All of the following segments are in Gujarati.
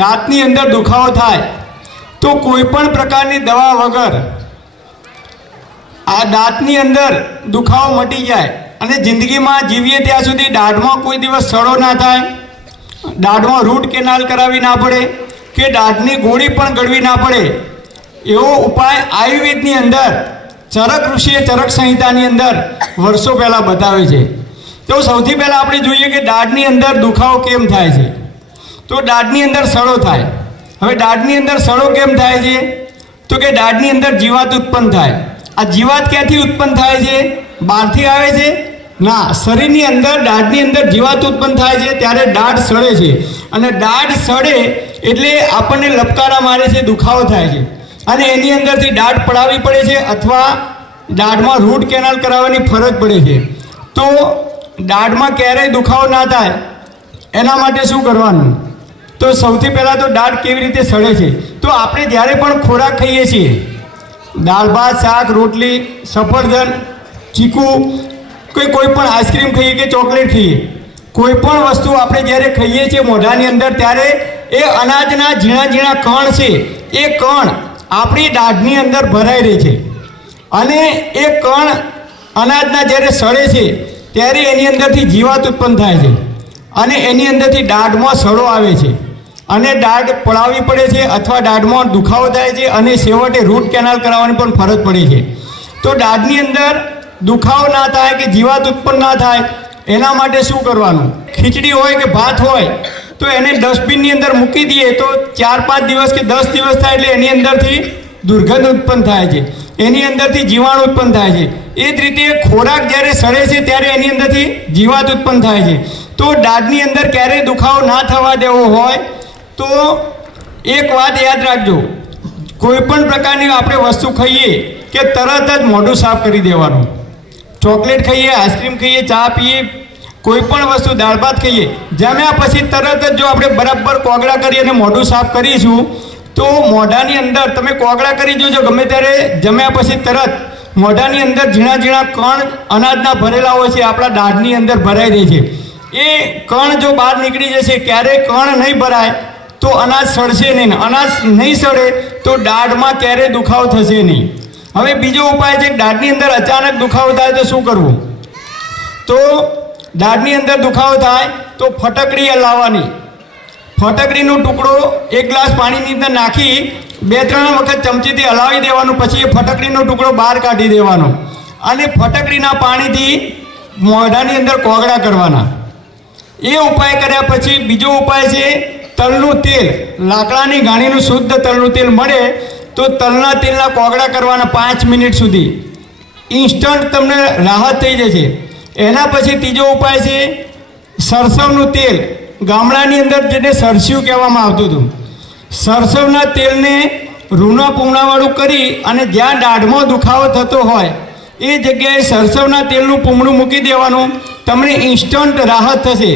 દાંતની અંદર દુખાવો થાય તો કોઈ પણ પ્રકારની દવા વગર આ દાંતની અંદર દુખાવો મટી જાય અને જિંદગીમાં જીવીએ ત્યાં સુધી દાઢમાં કોઈ દિવસ સડો ના થાય, દાઢમાં રૂટ કેનાલ કરાવી ના પડે કે દાઢની ગોળી પણ ગળવી ના પડે, એવો ઉપાય આયુર્વેદની અંદર ચરક ઋષિએ ચરક સંહિતાની અંદર વર્ષો પહેલાં બતાવે છે। તો સૌથી પહેલાં આપણે જોઈએ કે દાઢની અંદર દુખાવો કેમ થાય છે। તો દાઢની અંદર સડો થાય। હવે દાઢની અંદર સડો કેમ થાય છે? તો કે દાઢની અંદર જીવાત ઉત્પન્ન થાય। આ જીવાત ક્યાંથી ઉત્પન્ન થાય છે? બહારથી આવે છે? ના, શરીરની અંદર દાઢની અંદર જીવાત ઉત્પન્ન થાય છે ત્યારે દાઢ સડે છે અને દાઢ સડે એટલે આપણને લપકારા મારે છે, દુખાવો થાય છે અને એની અંદરથી દાઢ પડાવવી પડે છે અથવા દાઢમાં રૂટ કેનાલ કરાવવાની ફરજ પડે છે। તો દાઢમાં ક્યારેય દુખાવો ના થાય એના માટે શું કરવાનું? તો સૌથી પહેલાં તો દાઢ કેવી રીતે સડે છે? તો આપણે જ્યારે પણ ખોરાક ખાઈએ છીએ, દાળ ભાત શાક રોટલી સફરજન ચીકુ કોઈ પણ આઈસ્ક્રીમ ખાઈએ કે ચોકલેટ ખાઈએ, કોઈ પણ વસ્તુ આપણે જ્યારે ખાઈએ છીએ મોઢાની અંદર ત્યારે એ અનાજના ઝીણા ઝીણા કણ છે, એ કણ આપણી દાઢની અંદર ભરાઈ રહે છે અને એ કણ અનાજના જ્યારે સડે છે ત્યારે એની અંદરથી જીવાત ઉત્પન્ન થાય છે અને એની અંદરથી દાઢમાં સડો આવે છે અને દાઢ પડાવવી પડે છે અથવા દાઢમાં દુખાવો થાય છે અને છેવટે રૂટ કેનાલ કરાવવાની પણ ફરજ પડે છે। તો દાઢની અંદર દુખાવો ના થાય કે જીવાત ઉત્પન્ન ના થાય એના માટે શું કરવાનું? ખીચડી હોય કે ભાત હોય તો એને ડસ્ટબિનની અંદર મૂકી દઈએ તો 4-5 દિવસ કે 10 દિવસ થાય એટલે એની અંદરથી દુર્ગંધ ઉત્પન્ન થાય છે, એની અંદરથી જીવાણુ ઉત્પન્ન થાય છે। એ જ રીતે ખોરાક જ્યારે સડે છે ત્યારે એની અંદરથી જીવાત ઉત્પન્ન થાય છે। તો દાઢની અંદર ક્યારેય દુખાવો ના થવા દેવો હોય તો એક વાત યાદ રાખજો, કોઈ પણ પ્રકારની આપણે વસ્તુ ખાઈએ કે તરત જ મોઢું સાફ કરી દેવાનું। ચોકલેટ ખાઈએ, આઈસ્ક્રીમ ખાઈએ, ચા પીએ, કોઈ પણ વસ્તુ દાળ ભાત ખાઈએ, જમ્યા પછી તરત જ જો આપણે બરાબર કોગળા કરી અને મોઢું સાફ કરીશું તો મોઢાની અંદર તમે કોગળા કરી જોજો, ગમે ત્યારે જમ્યા પછી તરત મોઢાની અંદર ઝીણા ઝીણા કણ અનાજના ભરેલા હોય છે, આપણા દાઢની અંદર ભરાઈ રહે છે। એ કણ જો બહાર નીકળી જશે, ક્યારેય કણ નહીં ભરાય તો અનાજ સડશે નહીં, અનાજ નહીં સડે તો દાઢમાં ક્યારેય દુખાવો થશે નહીં। હવે બીજો ઉપાય છે, દાઢની અંદર અચાનક દુખાવો થાય તો શું કરવું? તો દાઢની અંદર દુખાવો થાય તો ફટકડી લાવવાની, ફટકડીનો ટુકડો 1 ગ્લાસ પાણીની અંદર નાખી 2-3 વખત ચમચીથી હલાવી દેવાનું, પછી એ ફટકડીનો ટુકડો બહાર કાઢી દેવાનો અને ફટકડીના પાણીથી મોઢાની અંદર કોગળા કરવાના। એ ઉપાય કર્યા પછી બીજો ઉપાય છે તલનું તેલ, લાકડાની ઘાણીનું શુદ્ધ તલનું તેલ મળે તો તલના તેલના કોગળા કરવાના 5 મિનિટ સુધી, ઇન્સ્ટન્ટ તમને રાહત થઈ જશે। એના પછી ત્રીજો ઉપાય છે સરસવનું તેલ, ગામડાની અંદર જેને સરસ્યું કહેવામાં આવતું હતું, સરસવના તેલને રૂના પૂમણાવાળું કરી અને જ્યાં દાઢમાં દુખાવો થતો હોય એ જગ્યાએ સરસવના તેલનું પૂમણું મૂકી દેવાનું, તમને ઇન્સ્ટન્ટ રાહત થશે।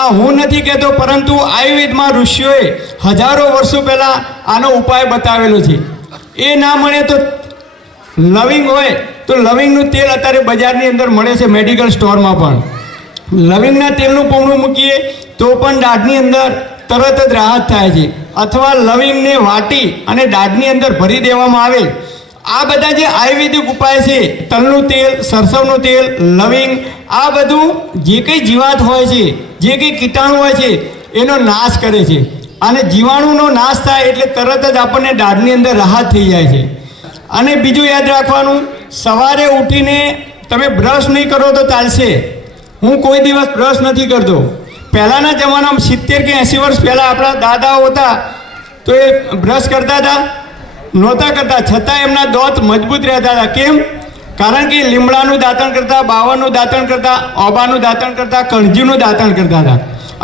આ હું નથી કહેતો, પરંતુ આયુર્વેદમાં ઋષિઓએ હજારો વર્ષો પહેલાં આનો ઉપાય બતાવેલો છે। એ ના મળે તો લવિંગ હોય તો લવિંગનું તેલ અત્યારે બજારની અંદર મળે છે, મેડિકલ સ્ટોરમાં પણ લવિંગના તેલનું પૂમણું મૂકીએ તો પણ દાઢની અંદર તરત જ રાહત થાય છે, અથવા લવિંગને વાટી અને દાઢની અંદર ભરી દેવામાં આવે। આ બધા જે આયુર્વેદિક ઉપાય છે, તલનું તેલ, સરસવનું તેલ, લવિંગ, આ બધું જે કંઈ જીવાત હોય છે, જે કંઈ કીટાણુ હોય છે એનો નાશ કરે છે અને જીવાણુનો નાશ થાય એટલે તરત જ આપણને દાઢની અંદર રાહત થઈ જાય છે। અને બીજું યાદ રાખવાનું, સવારે ઉઠીને તમે બ્રશ નહીં કરો તો ચાલશે, હું કોઈ દિવસ બ્રશ નથી કરતો। પહેલાંના જમાનામાં 70 કે 80 વર્ષ પહેલાં આપણા દાદાઓ હતા તો એ બ્રશ કરતા હતા? નહોતા કરતા, છતાં એમના દાંત મજબૂત રહેતા હતા। કેમ? કારણ કે લીમડાનું દાંતણ કરતા, બાવળનું દાંતણ કરતા, ઓબાનું દાંતણ કરતા, કણજીનું દાંતણ કરતા હતા।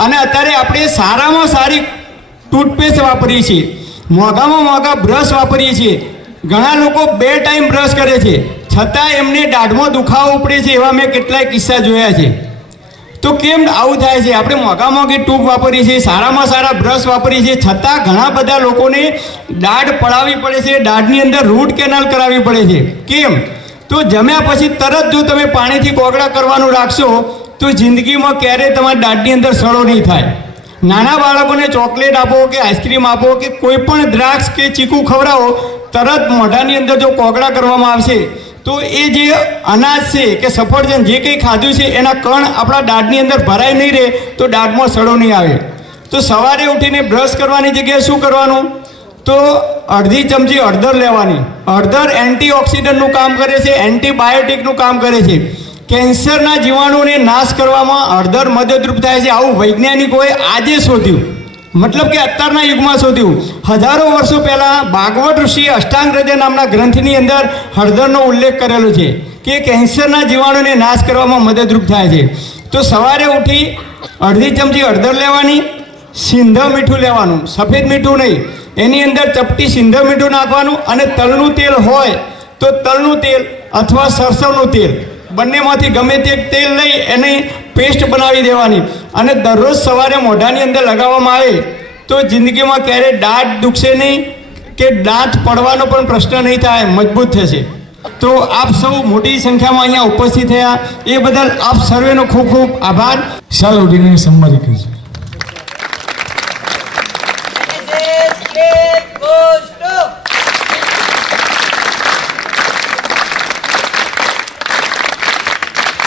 અને અત્યારે આપણે સારામાં સારી ટૂથપેસ્ટ વાપરીએ છીએ, મોંઘામાં મોંઘા બ્રશ વાપરીએ છીએ, ઘણા લોકો 2 ટાઈમ બ્રશ કરે છે છતાં એમને દાઢમાં દુખાવો ઉપડે છે, એવા મેં કેટલાય કિસ્સા જોયા છે। તો કેમ આવું થાય છે? આપણે મોંઘા મોંઘી ટ્યુબ વાપરીએ છીએ, સારામાં સારા બ્રશ વાપરીએ છીએ, છતાં ઘણા બધા લોકોને દાઢ પડાવવી પડે છે, દાઢની અંદર રૂટ કેનાલ કરાવવી પડે છે। કેમ? તો જમ્યા પછી તરત જો તમે પાણીથી કોગળા કરવાનું રાખશો તો જિંદગીમાં ક્યારેય તમારી દાઢની અંદર સડો નહીં થાય નાના બાળકોને ચોકલેટ આપો કે આઈસ્ક્રીમ આપો કે કોઈ પણ દ્રાક્ષ કે ચીકુ ખવડાવો, તરત મોઢાની અંદર જો કોગળા કરવામાં આવશે તો એ જે અનાજ છે કે સફરજન જે કંઈ ખાધું છે એના કણ આપણા દાઢની અંદર ભરાઈ નહીં રહે તો દાઢમાં સડો નહીં આવે. તો સવારે ઉઠીને બ્રશ કરવાની જગ્યાએ શું કરવાનું? તો અડધી ચમચી હળદર લેવાની. હળદર એન્ટીઓક્સિડન્ટનું કામ કરે છે, એન્ટીબાયોટિકનું કામ કરે છે. કેન્સરના જીવાણુને નાશ કરવામાં હળદર મદદરૂપ થાય છે. આવું વૈજ્ઞાનિકોએ આજે શોધ્યું, મતલબ કે અત્યારના યુગમાં શોધ્યું. હજારો વર્ષો પહેલાં ભાગવત ઋષિ અષ્ટાંગ હૃદય નામના ગ્રંથની અંદર હળદરનો ઉલ્લેખ કરેલો છે કે કેન્સરના જીવાણુને નાશ કરવામાં મદદરૂપ થાય છે. તો સવારે ઉઠી અડધી ચમચી હળદર લેવાની, સિંધવ મીઠું લેવાનું, સફેદ મીઠું નહીં, એની અંદર ચપટી સિંધવ મીઠું નાખવાનું, અને તલનું તેલ હોય તો તલનું તેલ અથવા સરસવનું તેલ બંનેમાંથી ગમે તે તેલ લઈ એની પેસ્ટ બનાવી દેવાની અને દરરોજ સવારે મોઢાની અંદર લગાવવામાં આવે તો જિંદગીમાં ક્યારેય દાંત દુખશે નહીં કે દાંત પડવાનો પણ પ્રશ્ન નહીં થાય, મજબૂત થશે. તો આપ સૌ મોટી સંખ્યામાં અહીંયા ઉપસ્થિત થયા એ બદલ આપ સર્વેનો ખૂબ ખૂબ આભાર. ચાલો ઉઠીને સંમતિ કરજો.